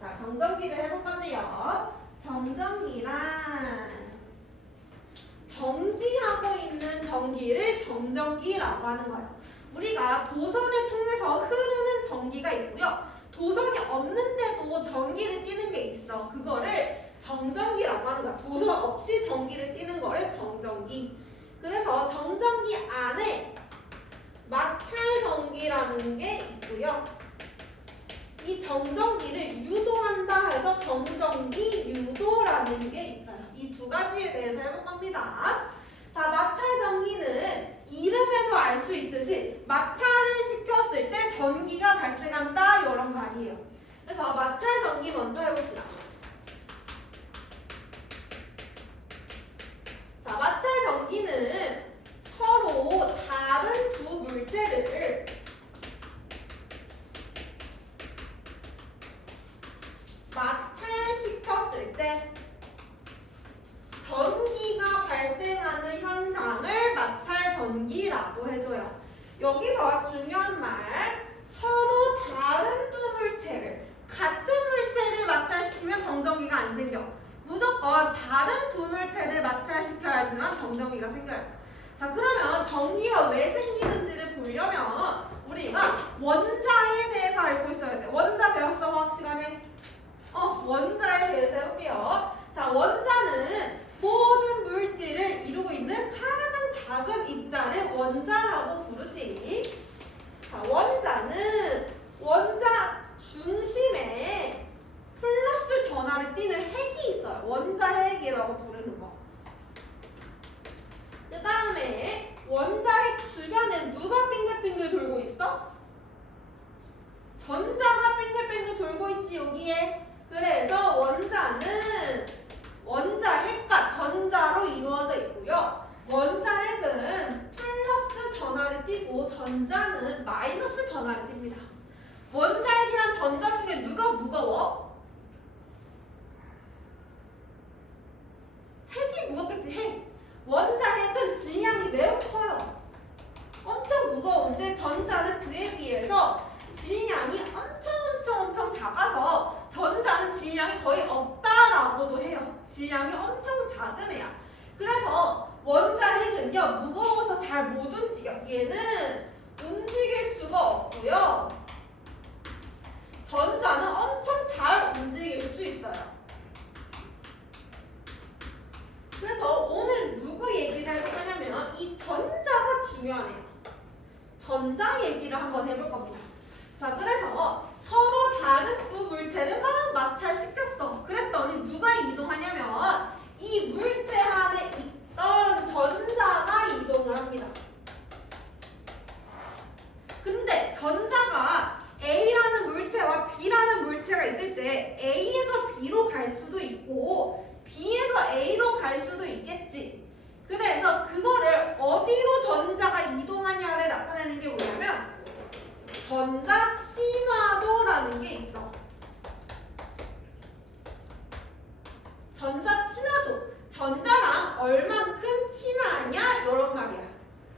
자, 정전기를 해볼 건데요. 정전기란 정지하고 있는 전기를 정전기라고 하는 거예요. 우리가 도선을 통해서 흐르는 전기가 있고요. 도선이 없는데도 전기를 띠는 게 있어. 그거를 정전기라고 하는 거야. 도선 없이 전기를 띠는 거를 정전기. 그래서 정전기 안에 마찰전기라는 게 있고요. 이 정전기를 유도한다 해서 정전기 유도라는 게 있어요. 이 두 가지에 대해서 해볼 겁니다. 자, 마찰전기는 이름에서 알 수 있듯이 마찰을 시켰을 때 전기가 발생한다 이런 말이에요. 그래서 마찰전기 먼저 해봅시다. 자, 마찰전기는 서로 다른 두 물체를 마찰시켰을 때 전기가 발생하는 현상을 마찰전기라고 해줘요. 여기서 중요한 말, 서로 다른 두 물체를, 같은 물체를 마찰시키면 정전기가 안 생겨. 무조건 다른 두 물체를 마찰시켜야지만 정전기가 생겨요. 자, 그러면 전기가 왜 생기는지를 보려면 우리가 원자에 대해서 알고 있어야 돼. 원자 배웠어, 화학 시간에? 원자에 대해서 해볼게요. 자, 원자는 모든 물질을 이루고 있는 가장 작은 입자를 원자라고 부르지. 자, 원자는 원자 중심에 플러스 전하를 띠는 핵이 있어요. 원자 핵이라고 부르는 거. 그 다음에 원자 핵 주변에 누가 빙글빙글 돌고 있어? 전자가 빙글빙글 돌고 있지, 여기에. 그래서 원자는 원자 핵과 전자로 이루어져 있고요. 원자 핵은 플러스 전하를 띠고 전자는 마이너스 전하를 띱니다. 원자 핵이랑 전자 중에 누가 무거워? 핵이 무겁겠지, 핵. 원자 핵은 질량이 매우 커요. 엄청 무거운데 전자는 그에 비해서 질량이 엄청 작아서 전자는 질량이 거의 없다라고도 해요. 질량이 엄청 작은 애야. 그래서 원자 핵은요, 무거워서 잘 못 움직여. 얘는 움직일 수가 없고요. 전자는 엄청 잘 움직일 수 있어요. 그래서 오늘 누구 얘기를 할 거냐면 이 전자가 중요하네요. 전자 얘기를 한번 해볼 겁니다. 자, 그래서 서로 다른 두 물체를 막 마찰시켰어. 그랬더니 누가 이동하냐면 이 물체 안에 있던 전자가 이동을 합니다. 근데 전자가 A라는 물체와 B라는 물체가 있을 때 A에서 B로 갈 수도 있고 B에서 A로 갈 수도 있겠지. 그래서 그거를 어디로 전자가 이동하냐를 나타내는 게 뭐냐면 전자 친화도라는 게 있어. 전자 친화도. 전자랑 얼만큼 친하냐? 이런 말이야.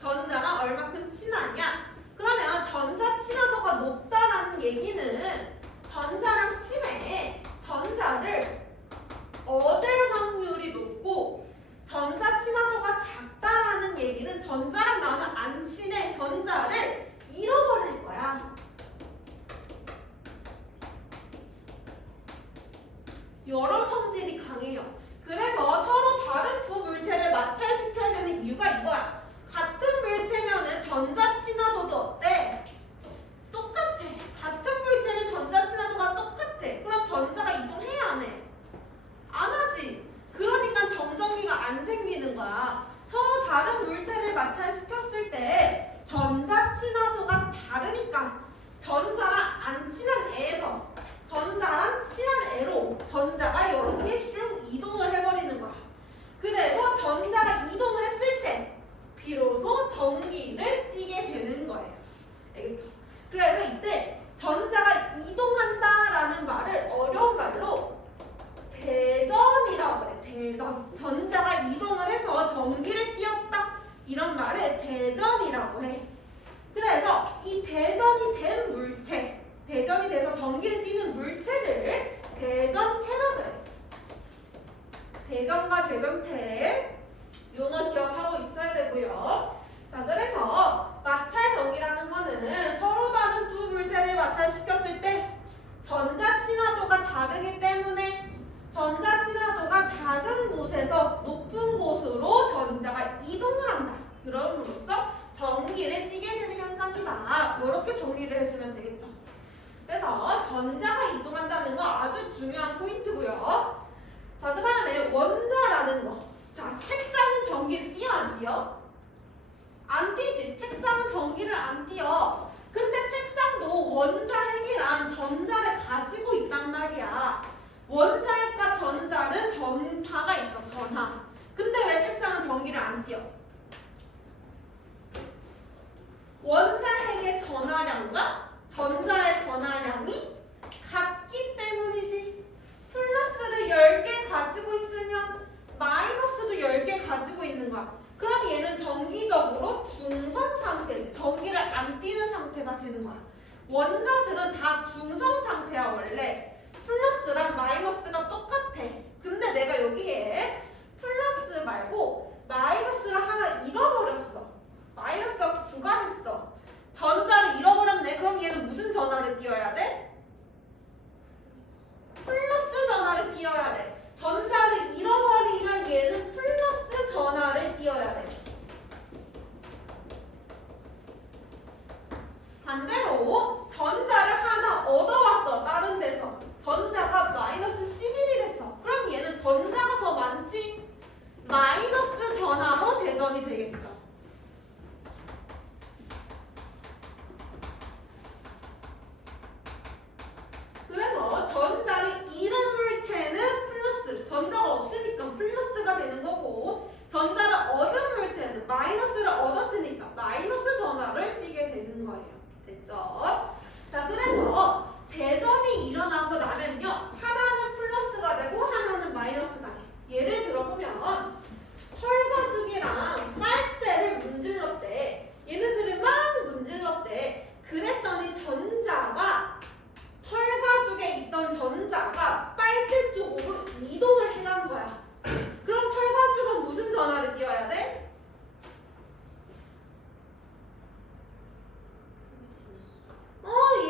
전자랑 얼만큼 친하냐? 그러면 전자 친화도가 높다라는 얘기는 전자랑 친해. 전자를 얻을 확률이 높고 전자 친화도가 작다라는 얘기는 전자랑 나는 안 친해. 전자를 잃어버릴 거야. 여러 성질이 강해요. 그래서 서로 다른 두 물체를 마찰시켜야 되는 이유가 이거야. 같은 물체면은 전자 친화도도 어때? 똑같아. 같은 물체는 전자 친화도가 똑같아. 그럼 전자가 이동해야 안 해? 안 하지. 그러니까 정전기가 안 생기는 거야. 서로 다른 물체를 마찰시켰을 때 전자 친화도가 다르니까 전자랑 안 친한 애에서 전자랑 친한 애로 전자가 이렇게 쭉 이동을 해버리는 거야. 그래서 전자가 이동을 했을 때 비로소 전기를 띠게 되는 거예요. 알겠죠? 그래서 이때 전자가 이동한다라는 말을 어려운 말로 대전이라고 그래. 대전. 전자가 이동을 해서 전기를 띄었다. 이런 말을 대전이라고 해. 그래서 이 대전이 된 물체, 대전이 돼서 전기를 띠는 물체를 대전체라 그래. 대전과 대전체 용어 기억하고 있어야 되고요. 자, 그래서 마찰정이라는 거는 서로 다른 두 물체를 마찰시켰을 때 전자 친화도가 다르기 때문에 전자 친화도가 작은 곳에서 높은 곳으로 전자가 이동을 한다. 그럼으로써 전기를 띠게 되는 현상이다. 이렇게 정리를 해주면 되겠죠. 그래서 전자가 이동한다는 거 아주 중요한 포인트고요. 자, 그 다음에 원자라는 거. 자, 책상은 전기를 띄어 안 띄어? 안 띄지. 책상은 전기를 안 띄어. 근데 책상도 원자 핵이란 전자를 가지고 있단 말이야. 원자 핵과 전자는 전하가 있어. 전하. 근데 왜 책상은 전기를 안 띄어? 원자 핵의 전하량과 전자의 전하량이 같기 때문이지. 플러스를 10개 가지고 있으면 마이너스도 10개 가지고 있는 거야. 그럼 얘는 정기적으로 중성 상태지. 전기를 안 띠는 상태가 되는 거야. 원자들은 다 중성 상태야 원래. 플러스랑 마이너스가 똑같아. 근데 내가 여기에 플러스 말고 마이너스를 하나 잃어버렸어. 마이너스가 부과됐어. 전자를 잃어버렸네. 그럼 얘는 무슨 전하를 띄어야 돼? 플러스 전하를 띄어야 돼. 전자를 잃어버리면 얘는 플러스 전하를 띄어야 돼. 반대로 전자를 하나 얻어왔어. 다른 데서. 전자가 마이너스 11이 됐어. 그럼 얘는 전자가 더 많지? 마이너스 전하로 대전이 되겠죠. 그래서 전자를 잃은 물체는 플러스, 전자가 없으니까 플러스가 되는 거고, 전자를 얻은 물체는 마이너스를 얻었으니까 마이너스 전하를 띠게 되는 거예요. 됐죠? 자, 그래서 대전이 일어나고 나면요, 하나는 플러스가 되고 하나는 마이너스가 돼. 예를 들어보면 털가죽이랑 빨대를 문질렀대. 얘네들을 막 문질렀대. 그랬더니 전자가 털가죽에 있던 전자가 빨대 쪽으로 이동을 해간 거야. 그럼 털가죽은 무슨 전하를 띄워야 돼?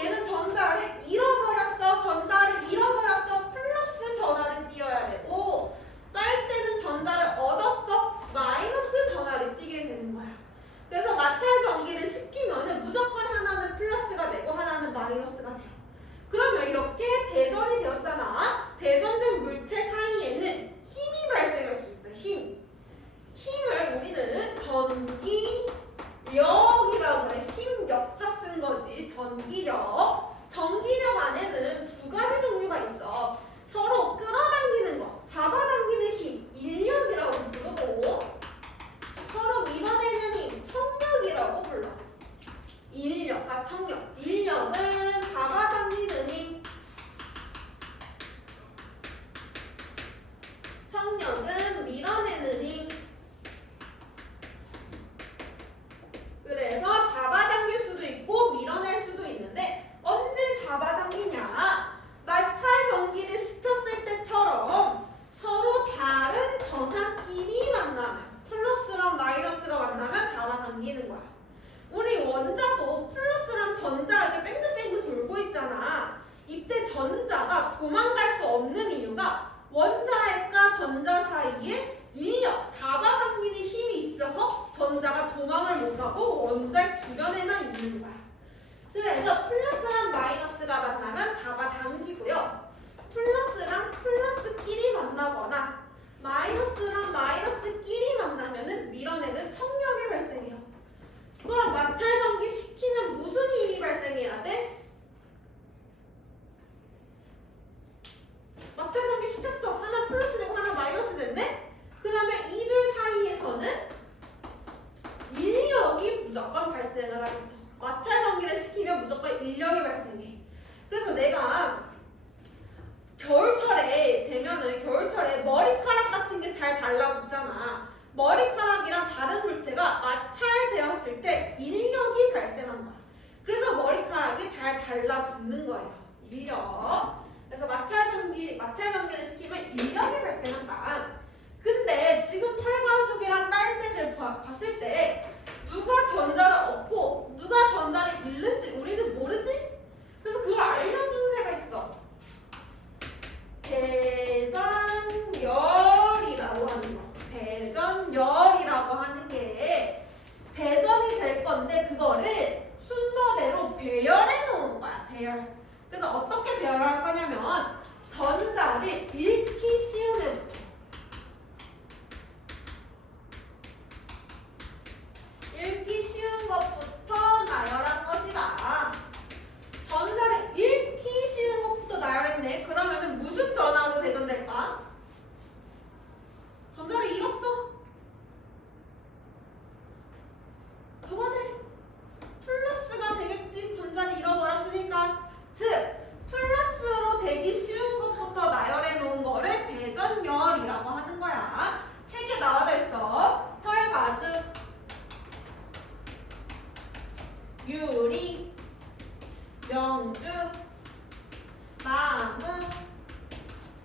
얘는 전자를 잃어버렸어. 전자를 잃어버렸어. 플러스 전하를 띄워야 되고, 빨대는 전자를 얻었어. 마이너스 전하를 띄게 되는 거야. 그래서 마찰 전기를 시키면은 무조건 하나는 플러스가 되고 하나는 마이너스가 돼요. 그러면 이렇게 대전이 되었잖아. 대전된 물체 사이에는 힘이 발생할 수 있어요. 힘을 우리는 전기력이라고 해. 힘 역자 쓴 거지. 전기력. 전기력 안에는 두 가지 종류가 있어. 서로 끌어당기는 거, 잡아당기는 힘, 인력이라고 부르고, 서로 밀어내는 힘, 청력이라고 불러. 인력과 청력. 인력은 잡아당기는 힘, 청력은 밀어내는 힘. 그래서 잡아당길 수도 있고 밀어낼 수도 있는데 언제 잡아당기냐? 마찰 전기를 시켰을 때처럼 서로 다른 전하끼리 만나면, 플러스랑 마이너스가 만나면 잡아당기는 거야. 우리 원자도 플러스랑 전자 이렇게 뺑글뺑글 돌고 있잖아. 이때 전자가 도망갈 수 없는 이유가 원자핵과 전자 사이에 인력, 잡아당기는 힘이 있어서 전자가 도망을 못 가고 원자핵 주변에만 있는 거야. 그래서 플러스랑 마이너스가 만나면 잡아당기고요. 플러스랑 플러스끼리 만나거나 마이너스랑 마이너스끼리 만나면은 밀어내는 청력이 발생해요. 그럼 마찰 전기 시키는 무슨 힘이 발생해야 돼? 마찰 전기 시켰어. 하나 플러스 되고 하나 마이너스 됐네? 그러면 이들 사이에서는 인력이 무조건 발생을 하겠죠. 마찰 전기를 시키면 무조건 인력이 발생해. 그래서 내가 겨울철에 되면은 겨울철에 머리카락 같은 게 잘 달라붙잖아. 머리카락이랑 다른 물체가 마찰되었을 때 인력이 발생한 거야. 그래서 머리카락이 잘 달라붙는 거예요. 인력. 그래서 마찰 전기 마찰 전기를 시키면 인력이 발생한다. 근데 지금 털가죽이랑 빨대를 봤을 때 누가 전자를 얻고 누가 전자를 잃는지 우리는 모르지? 그래서 그걸 알려주는 애가 있어. 대전열이라고 하는 거. 대전열이라고 하는 게 대전이 될 건데 그거를 순서대로 배열해 놓은 거야. 배열. 그래서 어떻게 배열할 거냐면 전자를 읽기 쉬운 애부터 읽기 쉬운 것부터 나열한 것이다. 전자를 읽기 쉬운 것부터 나열했네. 그러면은 무슨 전하로 대전될까? 전자를 잃었어. 누가 돼? 플러스가 되겠지. 전자를 잃어버렸으니까. 즉 플러스로 되기 쉬운 것부터 나열해 놓은 거를 대전열이라고 하는 거야. 책에 나와져 있어. 털가죽, 유리, 명주, 나무,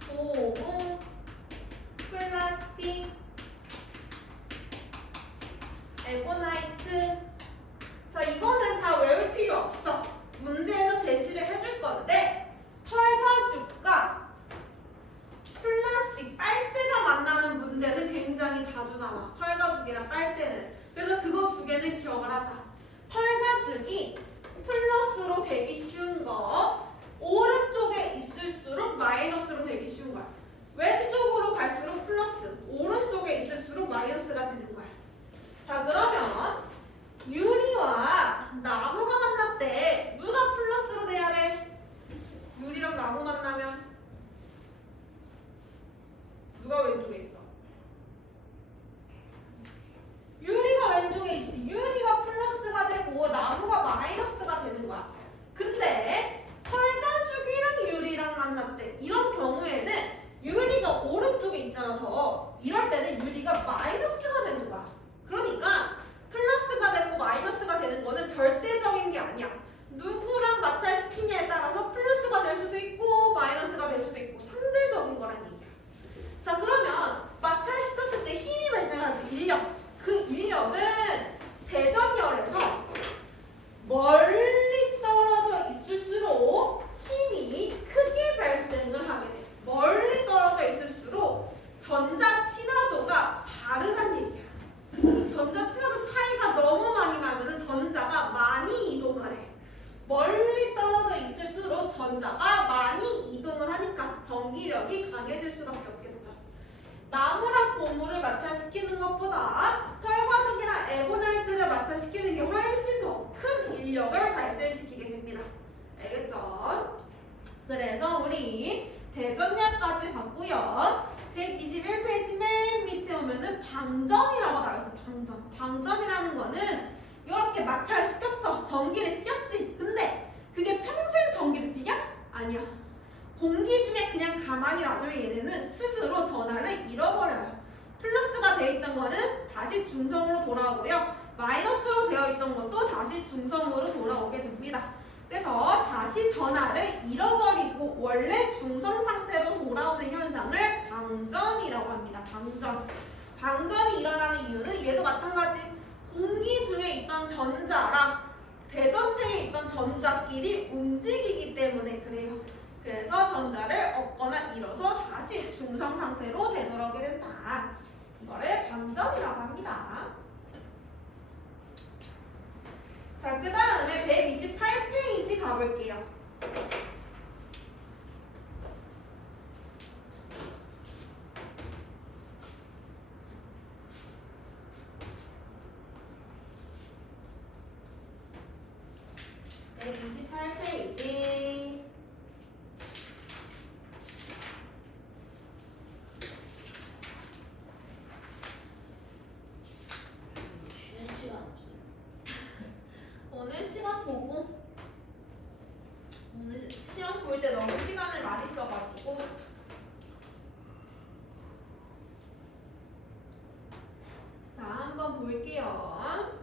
고무, 플라스틱, 에고나이트. 자, 이거는 다 외울 필요 없어. 문제에서 제시를 해줄 건데 털가죽과 플라스틱, 빨대가 만나는 문제는 굉장히 자주 나와. 털가죽이랑 빨대는. 그래서 그거 두 개는 기억을 하자. 털가죽이 플러스로 되기 쉬운 거, 오른쪽에 있을수록 마이너스로 되기 쉬운 거야. 왼쪽으로 갈수록 플러스, 오른쪽에 있을수록 마이너스가 되는 거야. 자, 그러면 유리와 나무가 만났대. 누가 플러스로 돼야 돼? 유리랑 나무 만나면 누가 왼쪽에 있어? 유리가 왼쪽에 있지. 유리가 플러스가 되고 나무가 마이너스가 되는 거야. 근데 털가죽이랑 유리랑 만났대. 이런 경우에는 유리가 오른쪽에 있잖아. 더 이럴 때는 유리가 마이너스가 되는 거야. 그러니까 플러스가 되고 마이너스가 되는 거는 절대적인 게 아니야. 누구랑 마찰시키냐에 따라서 플러스가 될 수도 있고 마이너스가 될 수도 있고 상대적인 거란 얘기야. 자, 그러면 마찰시켰을 때 힘이 발생하지. 인력. 그 인력은 대전열에서 멀리 떨어져 있을수록 힘이 크게 발생을 하게 돼. 멀리 떨어져 있을수록 전자 친화도가 다르다는 얘기야. 전자 친화도 차이가 너무 많이 나면 전자가 많이 이동을 해. 멀리 떨어져 있을수록 전자가 많이 이동을 하니까 전기력이 강해질 수밖에 없겠죠. 나무랑 고무를 마찰시키는 것보다 털가죽이랑 에고나이트를 마찰시키는 게 훨씬 더 큰 인력을 발생시키게 됩니다. 알겠죠? 그래서 우리 대전열까지 봤고요. 121페이지 맨 밑에 오면은 방전이라고 나와있어. 방전. 방전이라는 거는 이렇게 마찰시켰어. 전기를 띄었지. 근데 그게 평생 전기를 띄냐? 아니야. 공기 중에 그냥 가만히 놔두면 얘네는 스스로 전하를 잃어버려요. 플러스가 되어 있던 거는 다시 중성으로 돌아오고요. 마이너스로 되어 있던 것도 다시 중성으로 돌아오게 됩니다. 그래서 다시 전하를 잃어버리고 원래 중성 상태로 돌아오는 현상을 방전이라고 합니다. 방전. 방전이 일어나는 이유는 얘도 마찬가지. 공기 중에 있던 전자랑 대전체에 있던 전자끼리 움직이기 때문에 그래요. 그래서 전자를 얻거나 잃어서 다시 중성 상태로 되돌아오게 된다. 이거를 방전이라고 합니다. 자, 그 다음에 128페이지 가볼게요. 네, 128페이지. 쉬는 시간 없어요. 오늘 시간 보고 오늘 시험 볼 때 너무 시간을 많이 써가지고 자, 한번 볼게요.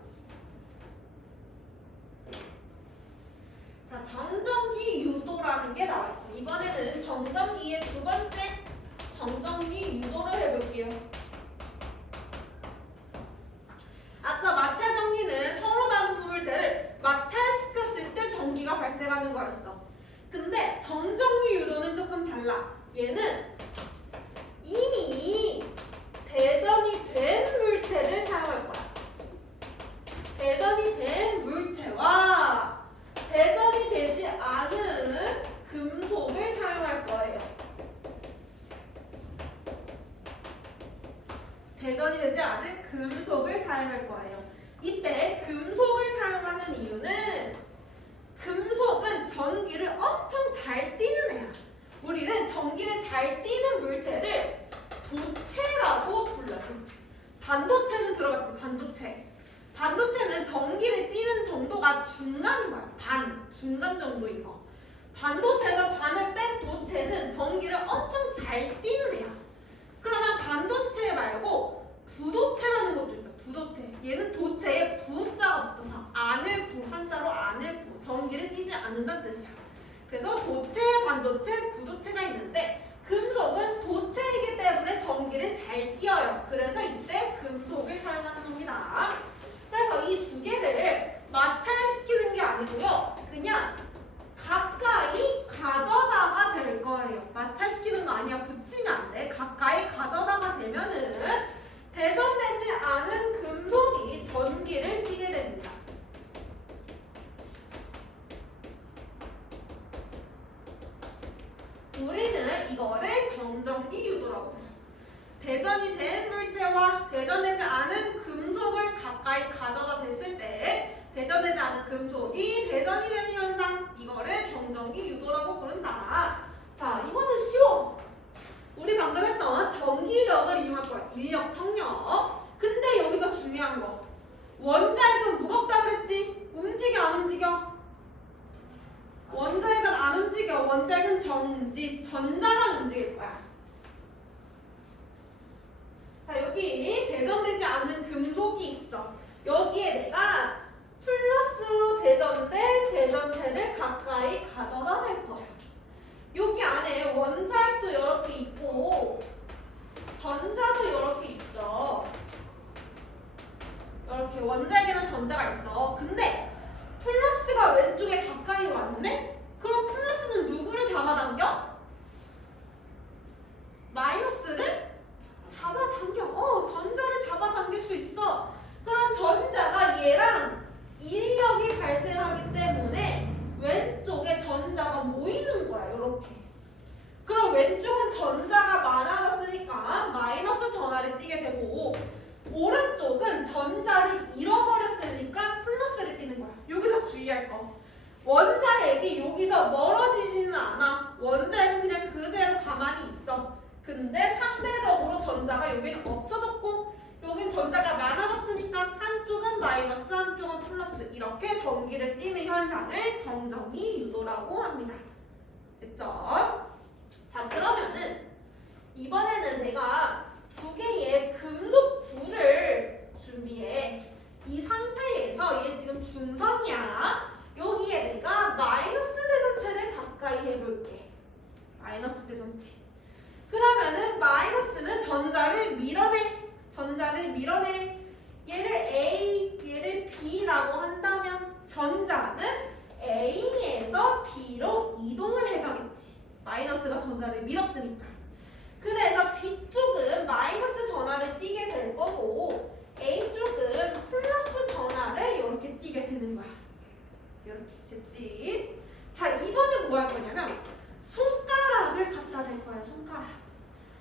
자, 정전기 유도라는 게 나와있어. 이번에는 정전기의 두 번째 근데 정전기 유도는 조금 달라. 얘는 이미 대전이 된 물체를 사용할 거야. 대전이 된 물체와 대전이 되지 않은 금속을 사용할 거예요. 대전이 되지 않은 금속을 사용할 거예요. 이때 금속을 사용하는 이유는 금속은 전기를 엄청 잘 띠는 애야. 우리는 전기를 잘 띠는 물체를 도체라고 불러요. 반도체는 들어봤지? 반도체. 반도체는 전기를 띠는 정도가 중간인 거야. 중간 정도인 거. 반도체에서 반을 뺀 도체는 전기를 엄청 잘 띠는 애야. 그러면 반도체 말고 부도체라는 것도 있어. 부도체. 얘는 도체에 부자가 붙어서 안을 부, 한자로 안을 부. 전기를 띠지 않는다는 뜻이야. 그래서 도체, 반도체, 부도체가 있는데 금속은 도체이기 때문에 전기를 잘 띄어요. 그래서 이때 금속을 사용하는 겁니다. 그래서 이 두 개를 마찰시키는 게 아니고요. 그냥 가까이 가져다가 될 거예요. 마찰시키는 거 아니야. 붙이면 안 돼. 가까이 가져다가 되면은 대전되지 않은 금속이 전기를 띠게 됩니다. 우리는 이거를 정전기 유도라고 해요. 대전이 된 물체와 대전되지 않은 금속을 가까이 가져다 댔을 때 대전되지 않은 금속이 대전이 되는 현상, 이거를 정전기 유도라고 부른다. 자, 이거는 쉬워. 우리 방금 했던 전기력을 이용할 거야. 인력, 청력. 근데 여기서 중요한 거, 원자핵은 무겁다고 그랬지? 움직여 안 움직여? 원자핵은 안 움직여. 원자핵은 정지, 전자만 움직일 거야. 자, 여기 대전되지 않는 금속이 있어. 여기에 내가 플러스로 대전된 대전체를 가까이 가져다 댈 거야. 여기 안에 원자핵도 이렇게 있고 전자도 이렇게 있어. 이렇게 원자핵에는 전자가 있어. 근데 플러스가 왼쪽에 가까이 왔네? 그럼 플러스는 누구를 잡아당겨? 마이너스를 잡아당겨. 전자를 잡아당길 수 있어. 그럼 전자가 얘랑 인력이 발생하기 때문에 왼쪽에 전자가 모이는 거야. 이렇게. 그럼 왼쪽은 전자가 많아졌으니까 마이너스 전하를 띠게 되고, 오른쪽은 전자를 잃어버렸으니까 플러스를 띠는 거야. 여기서 주의할 거, 원자핵이 여기서 멀어지지는 않아. 원자핵은 그냥 그대로 가만히 있어. 근데 상대적으로 전자가 여기는 없어졌고 여긴 전자가 많아졌으니까 한쪽은 마이너스, 한쪽은 플러스, 이렇게 전기를 띠는 현상을 정전기 유도라고 합니다. 됐죠? 자, 그러면은 이번에는 내가 두 개의 금속 구를 준비해. 이 상태에서 얘 지금 중성이야. 여기에 내가 마이너스 대전체를 가까이 해볼게. 마이너스 대전체. 그러면은 마이너스는 전자를 밀어내. 얘를 A, 얘를 B라고 한다면 전자는 A에서 B로 이동을 해가겠지. 마이너스가 전자를 밀었으니까. 그래서 B쪽은 마이너스 전하를 띠게 될 거고 A쪽은 플러스 전하를 이렇게 띠게 되는 거야. 이렇게 됐지? 자, 이번엔 뭐 할 거냐면 손가락을 갖다 댈 거야.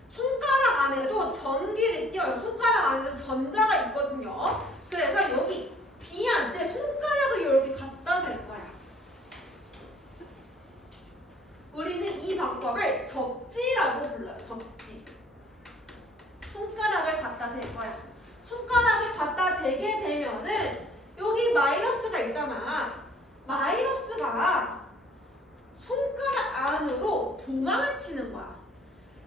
손가락 안에도 전기를 띄워요. 손가락 안에도 전자가 있거든요. 그래서 여기 B한테 손가락을 이렇게 갖다 댈 거야. 우리는 이 방법을 접지라고 불러요. 접지. 손가락을 갖다 댈 거야. 손가락을 갖다 대게 되면은 여기 마이너스가 있잖아. 마이너스가 손가락 안으로 도망을 치는 거야.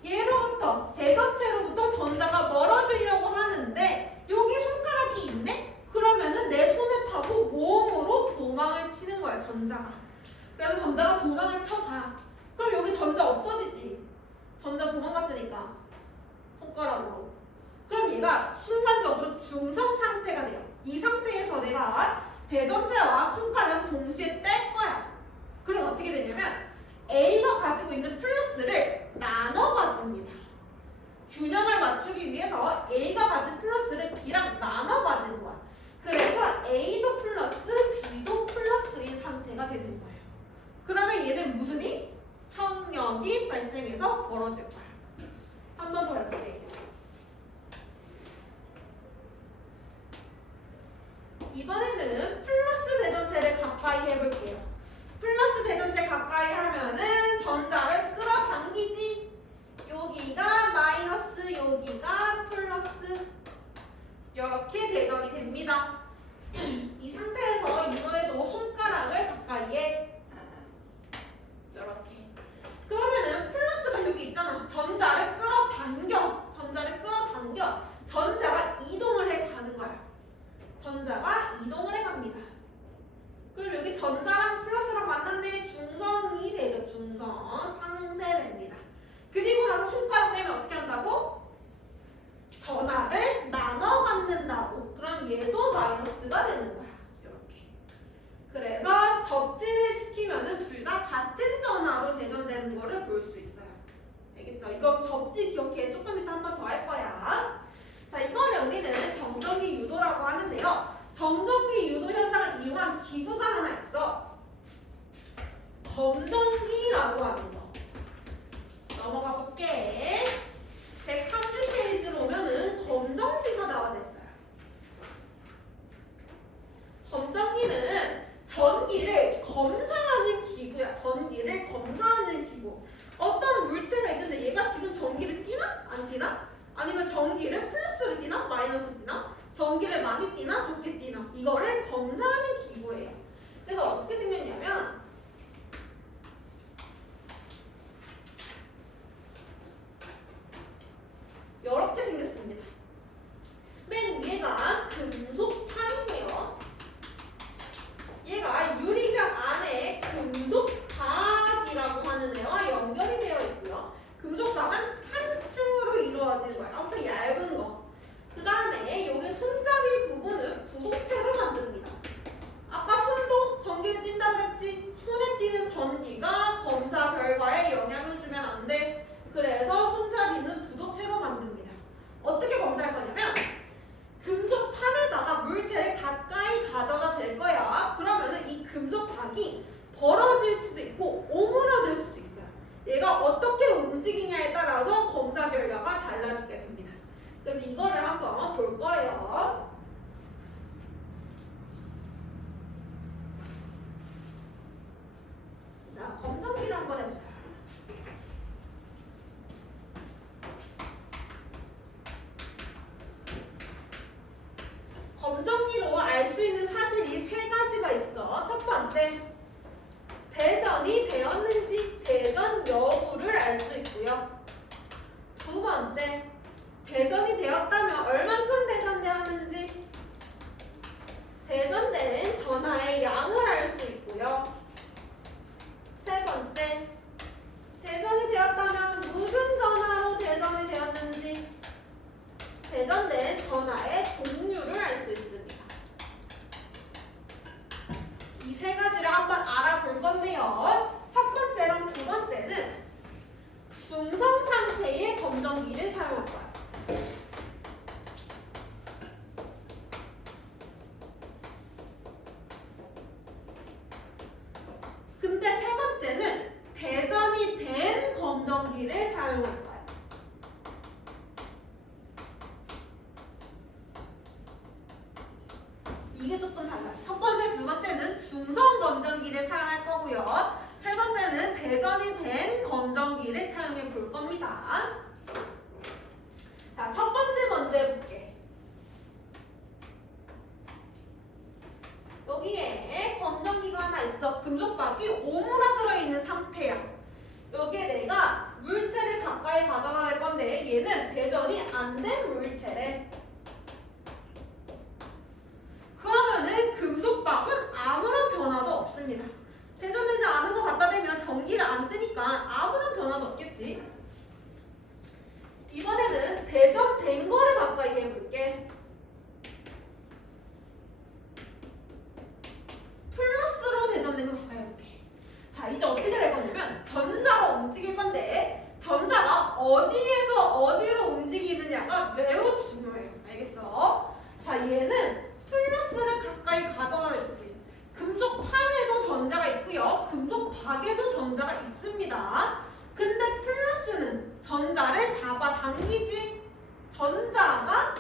얘로부터, 대전체로부터 전자가 멀어지려고 하는데 여기 손가락이 있네? 그러면은 내 손을 타고 몸으로 도망을 치는 거야, 전자가. 그래서 전자가 도망을 쳐가. 그럼 여기 전자 없어지지? 전자 도망갔으니까 손가락으로. 그럼 얘가 순간적으로 중성 상태가 돼요. 이 상태에서 내가 대전체와 손가락을 동시에 뗄 거야. 그럼 어떻게 되냐면 가지고 있는 플러스를 나눠 가집니다. 균형을 맞추기 위해서 A가 가진 플러스를 B랑 나눠 가지는 거야. 그래서 A도 플러스 B도 플러스인 상태가 되는 거예요. 그러면 얘는 무슨 일? 청력이 발생해서 벌어질 거야. 한 번 더 해볼게요. 이번에는 플러스 대전체를 가까이 해볼게요. 플러스 대전체 가까이 하면은 전자를 끌어당기지. 여기가 마이너스, 여기가 플러스. 이렇게 대전이 됩니다. 이 상태에서 이번에도 손가락을 가까이에 이렇게. 그러면은 플러스가 여기 있잖아. 전자를 끌어당겨. 전자가 이동을 해가는 거야. 전자가 이동을 해갑니다. 그럼 여기 전자랑 플러스랑 만났네. 중성이 되죠. 중성. 상쇄됩니다. 그리고 나서 손가락 떼면 어떻게 한다고? 전하를 나눠 갖는다고. 그럼 얘도 마이너스가 되는 거야. 이렇게. 그래서 접진을 시키면은 둘 다 같은 전하로 대전되는 거를 볼 수 있어요. 알겠죠? 이거 접지 기억해. 조금 이따 한 번 더 할 거야. 자, 이거를 우리는 정전기 유도라고 하는데요. 정전기 유도 현상을 이용한 기구가 하나 있어. 검전기라고 하는 거. 넘어가 볼게. 130페이지로 오면은 검전기가 나와져 있어요. 검전기는 전기를 검사하는 기구야. 전기를 검사하는 기구. 어떤 물체가 있는데 얘가 지금 전기를 띠나? 안 띠나? 아니면 전기를 플러스를 띠나? 마이너스를 띠나? 전기를 많이 띠나? 적게 띠나? 이거를 검사하는 기구예요. 그래서 어떻게 생겼냐면 이렇게 생겼습니다. 맨 위에가 금속판이고요. 얘가 유리병 안에 금속박이라고 하는 애와 연결이 되어 있고요. 금속박은 한 층으로 이루어진 거예요. 아무튼 얇은 거. 그 다음에 여기 손잡이 부분은 부속체로 만듭니다. 아까 손도 전기를 띈다고 했지? 손에 띄는 전기가 검사 결과에 영향을 주면 안 돼. 그래서 손잡이는 부속체로 만듭니다. 어떻게 검사할 거냐면 금속판에다가 물체를 가까이 가져다 댈 거야. 그러면은 이 금속박이 벌어질 수도 있고 오므려들 수도 있어요. 얘가 어떻게 움직이냐에 따라서 검사 결과가 달라지게 됩니다. 그래서 이거를 한번 볼 거예요. 자, 검정기를 한번 해보자. 검정기로 알 수 있는 사실이 세 가지가 있어. 첫 번째, 대전이 되었는지 대전 여부를 알 수 있고요. 두 번째, 대전이 되었다면 얼만큼 대전되었는지 대전된 전하의 양을 알 수 있고요. 세 번째, 대전이 되었다면 무슨 전하로 대전이 되었는지 대전된 전하의 종류를 알 수 있습니다. 이 세 가지를 한번 알아볼 건데요. 첫 번째랑 두 번째는 중성 상태의 검정기를 사용할 거야. 근데 세 번째는 대전이 된 검정기를 사용할 거야. 이게 조금 달라요. 첫 번째, 두 번째는 중성 검정기를 사용할 거고요. 세 번째는 대전이 된 검정기를 사용해 볼 겁니다. 자, 첫 번째 먼저 해볼게. 여기에 검정기가 하나 있어. 금속박이 오므라들어 있는 상태야. 여기에 내가 물체를 가까이 가져다 낼 건데 얘는 대전이 안 된 물체래. 그러면은 금속박은 아무런 변화도 없습니다. 대전되지 않은 거 갖다 대면 전기를 안 뜨니까 아무런 변화도 없겠지. 이번에는 대전된 거를 가까이 해볼게. 플러스로 대전된 거 가까이 해볼게. 자, 이제 어떻게 될 거냐면 어디에서 어디로 움직이느냐가 매우 중요해요. 알겠죠? 자, 얘는 플러스를 가까이 가져다 냈지. 금속 판에도 전자가 있고요. 금속 박에도 전자가 있습니다. 근데 플러스는 전자를 잡아당기지. 전자가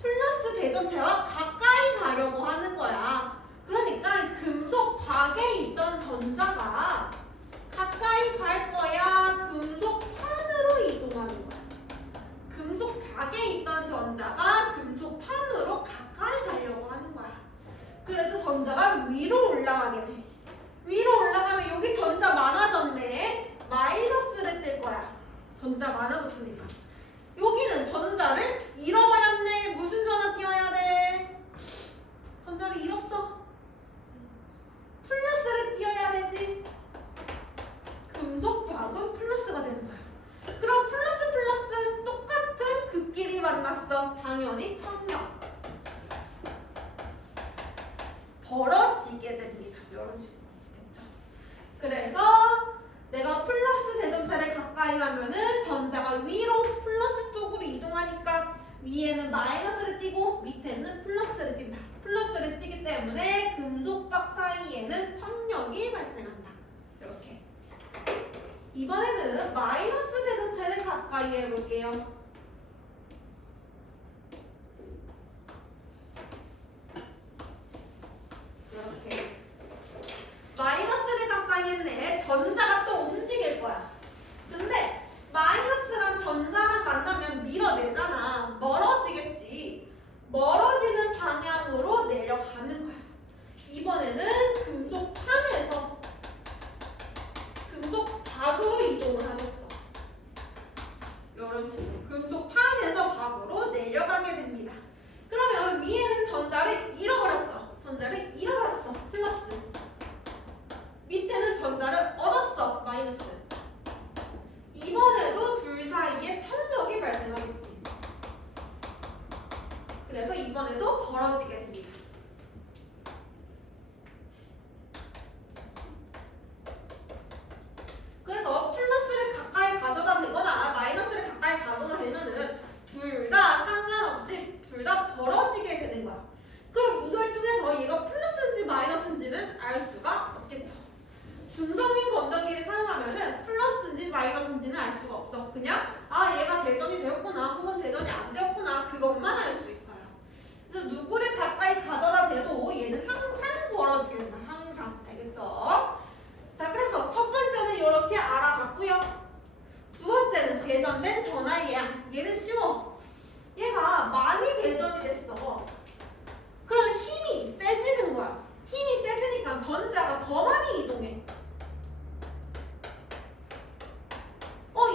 플러스 대전체와 가까이 가려고 하는 거야. 그러니까 금속 박에 있던 전자가 가까이 갈 거야? 금속 판으로 이동하는 거야? 금속 박에 있던 전자가 금속 판으로 가까이 가려고 하는 거야. 그래서 전자가 위로 올라가게 돼. 위로 올라가면 여기 전자 많아졌네. 마이너스를 뗄 거야. 전자 많아졌으니까. 여기는 전자를 잃어버렸네. 무슨 전화 띄워야 돼? 전자를 잃었어. 플러스를 띄워야 되지. 금속 박은 플러스가 되는 거야. 그럼 플러스 플러스 똑같은 극끼리 만났어. 당연히 청력. 벌어지게 됩니다. 이런 식으로. 됐죠? 그래서 내가 플러스 대전체를 가까이 하면은 전자가 위로 플러스 쪽으로 이동하니까 위에는 마이너스를 띄고 밑에는 플러스를 띈다. 플러스를 띄기 때문에 금속박 사이에는 청력이 발생한다. 이렇게. 이번에는 마이너스 대전체를 가까이 해볼게요. 이렇게. 마이너스를 가까이 했네. 전자가 또 움직일 거야. 근데 마이너스랑 전자랑 만나면 밀어내잖아. 멀어지겠지. 멀어지는 방향으로 내려가는 거야. 이번에는 금속 판에서 금속 박으로 이동을 하겠죠. 이런 식으로 금속 판에서 박으로 내려가게 됩니다. 그러면 위에는 전자를 잃어버렸어. 전자를 잃어버렸어. 플러스. 밑에는 전자를 얻었어. 마이너스. 이번에도 둘 사이에 청력이 발생하겠지. 그래서 이번에도 벌어지게 됩니다. 그래서 플러스를 가까이 가져다 대거나 마이너스를 가까이 가져다 대면은 둘 다 상관없이 둘 다 벌어지게 되는 거야. 그럼 이걸 통해서 얘가 플러스인지 마이너스인지는 알 수가 없겠죠. 중성인 검정기를 사용하면은 플러스인지 마이너스인지는 알 수가 없어. 그냥 얘가 대전이 되었구나 혹은 대전이 안 되었구나 그것만 알 수 있어요. 그래서 누구를 가까이 가져다 대도 얘는 항상 벌어지게 된다. 항상. 알겠죠? 자, 그래서 첫 번째는 이렇게 알아봤고요. 두 번째는 대전된 전하의 양. 얘는 쉬워. 얘가 많이 대전이 됐어. 그럼 힘이 세지는 거야. 힘이 세지니까 전자가 더 많이 이동해.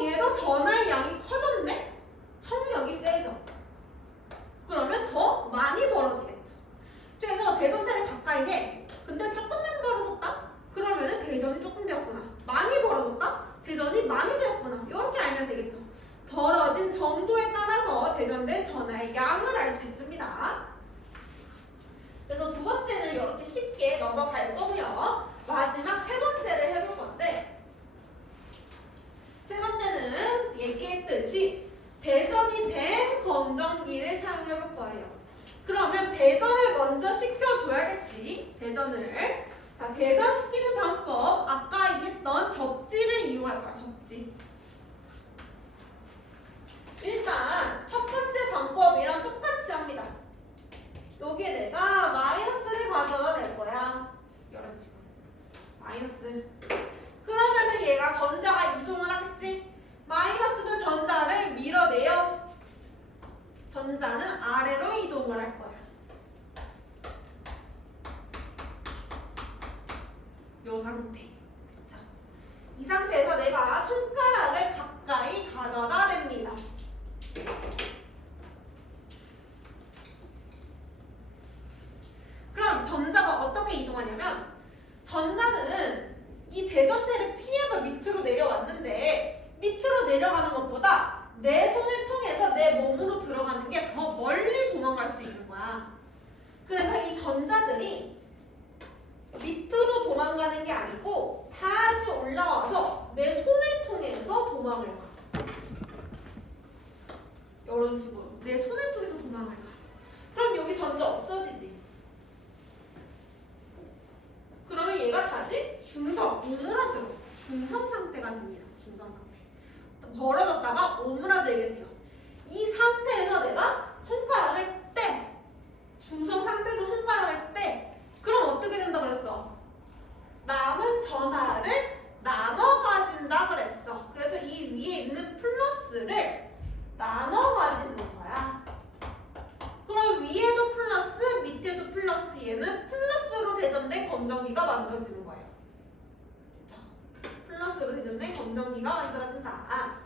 얘도 전하의 양이 커졌네? 청력이 세져. 그러면 더 많이 벌어지겠죠. 그래서 대전체를 가까이 해. 근데 조금만 벌어졌다? 그러면은 대전이 조금 되었구나. 많이 벌어졌다? 대전이 많이 되었구나. 이렇게 알면 되겠죠. 벌어진 정도에 따라서 대전된 전하의 양을 알 수 있습니다. 그래서 두 번째는 이렇게 쉽게 넘어갈 거고요. 마지막 세 번째를 해볼 건데, 세 번째는 얘기했듯이 대전이 된 검정기를 사용해 볼 거예요. 그러면 대전을 먼저 시켜줘야겠지. 대전을. 자, 대전시키는 방법. 아까 했던 접지를 이용할 거야. 접지. 일단 첫 번째 방법이랑 똑같이 합니다. 여기에 내가 마이너스를 가져다 낼 거야. 이런 식으로. 마이너스. 그러면은 얘가 전자가 이동을 하겠지? 마이너스는 전자를 밀어내요. 전자는 아래로 이동을 할 거야. 요 상태. 자, 이 상태에서 내가 손가락을 가까이 가져다 댑니다. 그럼 전자가 어떻게 이동하냐면, 전자는 이 대전체를 피해서 밑으로 내려왔는데, 밑으로 내려가는 것보다 내 손을 통해서 내 몸으로 들어가는 게 더 멀리 도망갈 수 있는 거야. 그래서 이 전자들이 밑으로 도망가는 게 아니고 다시 올라와서 내 손을 통해서 중성 상태가 됩니다. 중성 상태. 벌어졌다가 오므라들게 돼요. 이 상태에서 내가 손가락을 떼. 중성 상태에서 손가락을 떼. 그럼 어떻게 된다 그랬어? 남은 전하를 나눠 가진다 그랬어. 그래서 이 위에 있는 플러스를 나눠 가지는 거야. 그럼 위에도 플러스, 밑에도 플러스, 얘는 플러스로 대전된 검정기가 만들어지는 거예요. 그쵸? 플러스로 대전된 검정기가 만들어진다.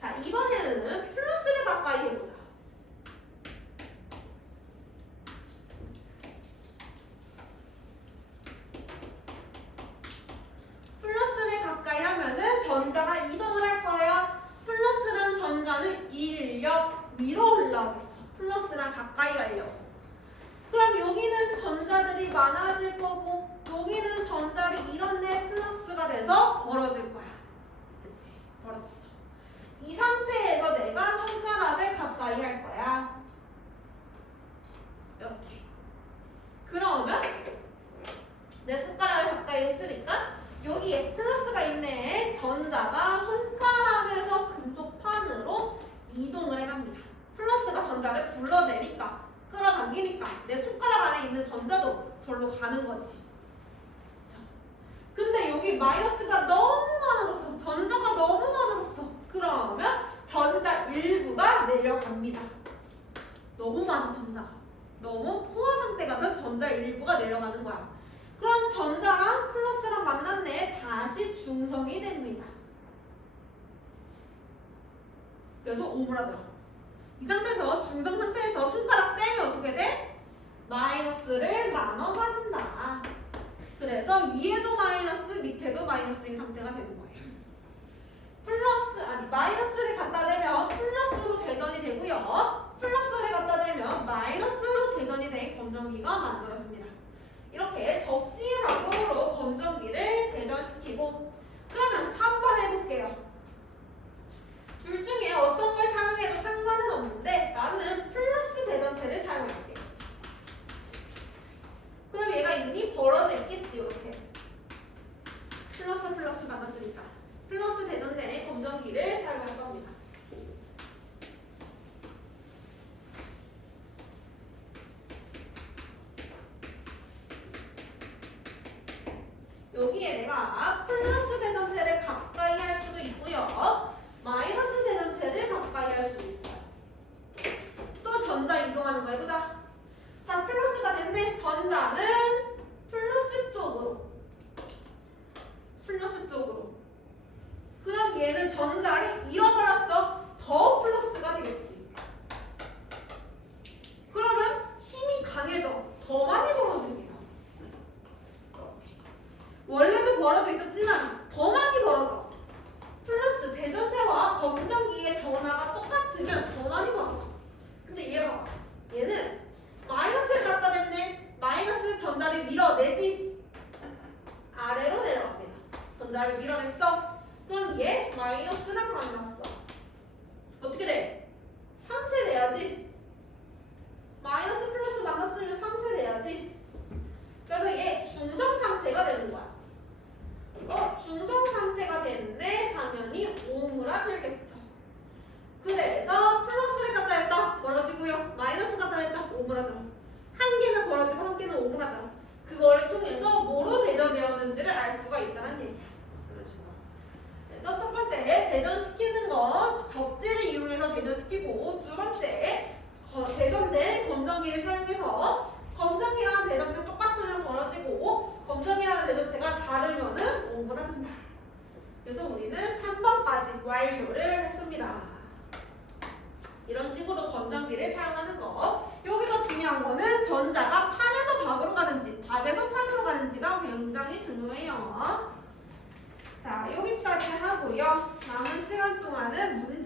자, 이번에는 플러스를 가까이 해보자. 플러스를 가까이 하면은 전자가 이동을 할 거예요. 플러스랑 전자는 인력 위로 올라오겠죠. 플러스랑 가까이 가려고. 그럼 여기는 전자들이 많아질 거고 여기는 전자를 이런데 플러스가 돼서 벌어질 거야. 그치? 벌어졌어. 이 상태에서 내가 손가락을 가까이 할 거야. 이렇게. 그러면 내 손가락을 가까이 했으니까 여기에 플러스가 있네. 전자가 손가락에서 금속판으로 이동을 해갑니다. 플러스가 전자를 불러내니까 끌어당기니까 내 손가락 안에 있는 전자도 절로 가는 거지. 근데 여기 마이너스가 너무 많아졌어. 전자가 너무 많아졌어. 그러면 전자 일부가 내려갑니다. 너무 많아 전자가. 너무 포화 상태가 돼서 전자 일부가 내려가는 거야. 그럼 전자랑 플러스랑 만났네. 다시 중성이 됩니다. 그래서 오므라들어. 이 상태에서 중성 상태에서 손가락 떼면 어떻게 돼? 마이너스를 나눠 가진다. 그래서 위에도 마이너스, 밑에도 마이너스인 상태가 되는 거예요. 마이너스를 갖다 대면 플러스로 대전이 되고요. 플러스를 갖다 대면 마이너스로 대전이 된 검정기가 만들어집니다. 이렇게 접지의 방법으로 검정기를 대전시키고, 그러면 3번 해볼게요. 둘 중에 어떤 걸 사용해도 상관은 없는데 나는 플러스 대전체를 사용할게. 그럼 얘가 이미 벌어져 있겠지. 이렇게 플러스 받았으니까 플러스 대전된 검정기를 사용할 겁니다. 여기에 내가 플러스 대전체를 가까이 할 수도 있고요, 마이너스 대전체를 가까이 할 수도 있어요. 또 전자 이동하는 거 해보자. 자, 플러스가 됐네. 전자는 플러스 쪽으로. 그럼 얘는 전자를 잃어버렸어. 더 플러스가 되겠지. 그러면 힘이 강해져. 더 많이 벌어집니다. 원래도 벌어져 있었지만 더 많이 벌어져. 플러스 대전체와 검정기의 전하가 똑같으면 더 많이 벌어져. 근데 얘 봐. 얘는 마이너스를 갖다 댔네. 마이너스 전자를 밀어내지. 아래로 내려갑니다. 전자를 밀어냈어. 그럼 얘 마이너스랑 만났어. 어떻게 돼? 3세 돼야지. 마이너스 플러스 만났으면 3세 돼야지. 그래서 얘 중성 상태가 되는 거야. 중성 상태가 되는데 당연히 오므라들겠죠. 그래서 플러스를 갖다 했다. 벌어지고요. 마이너스 갖다 했다. 오므라들어. 한 개는 벌어지고 한 개는 오므라들어. 그거를 통해서 뭐로 대전되었는지를 알 수가 있다는 얘기야. 그런 식으로. 그래서 첫 번째 대전시키는 건 접지를 이용해서 대전시키고, 두 번째 대전된 검정기를 사용해서 검정기랑 대전체 똑같으면 벌어지고 검정이라는 대전체가 다르면은 오므라든다. 그래서 우리는 3번까지 완료를 했습니다. 이런 식으로 검정기를 사용하는 거. 여기서 중요한 거는 전자가 판에서 박으로 가는지 박에서 판으로 가는지가 굉장히 중요해요. 자, 여기까지 하고요. 남은 시간 동안은 문제